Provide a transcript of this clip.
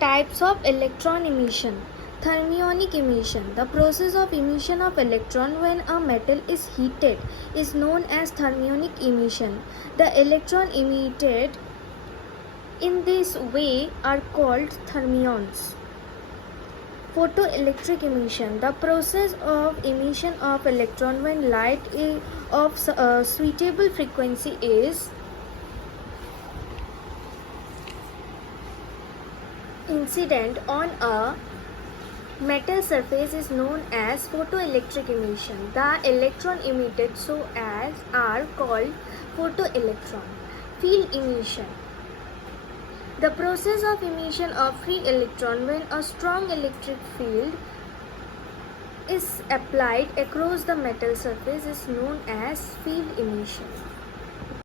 Types of electron emission. Thermionic emission. The process of emission of electron when a metal is heated is known as thermionic emission. The electron emitted in this way are called thermions. Photoelectric emission. The process of emission of electron when light of suitable frequency is incident on a metal surface is known as photoelectric emission. The electron emitted so as are called photoelectron. Field emission. The process of emission of free electron when a strong electric field is applied across the metal surface is known as field emission.